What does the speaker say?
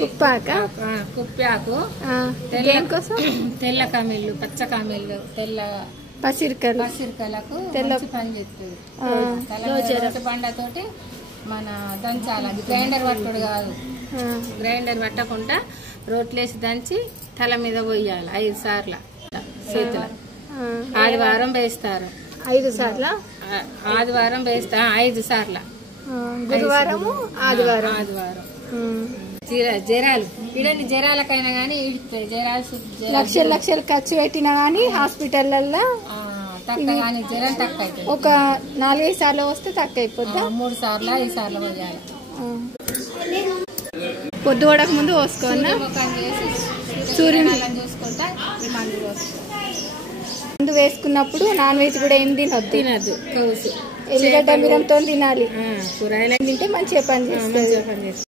కుప్పాకు తెల్ల కమిళ్ళు, పచ్చ కమిళ్ళు, తెల్ల పసిరికలకు తెల్ల పని చేస్తుంది. బండతోటి మన దంచాలి. గ్రైండర్ పట్టుడు కాదు, గ్రైండర్ పట్టకుండా రోట్లేసి దంచి తల మీద పోయాలి 5 సార్లు చేతులు. ఆదివారం వేస్తారు 5 సార్లు, ఆదివారం వేస్తా 5 సార్లు, గురువారము ఆదివారం. జరాలు ఇడని జరాలకైనా గానీ లక్షలు ఖర్చు పెట్టినా గానీ హాస్పిటల్లో జ్వరం తక్కువ అవుతుంది. ఒక 4-5 సార్లు వస్తే తక్కువ అయిపోద్ది. 3 సార్లు 5 సార్లు పోయాలి. పొద్దు పడక ముందు పోసుకోవాలా? సూర్యుని చూసుకుంటా ముందు వేసుకున్నప్పుడు నాన్ వెజ్ కూడా ఏం తినద్దు. ఎల్లిగడ్డ మిరంతో తినాలి. కూరగాయలు తింటే మంచిగా పని చేస్తుంది.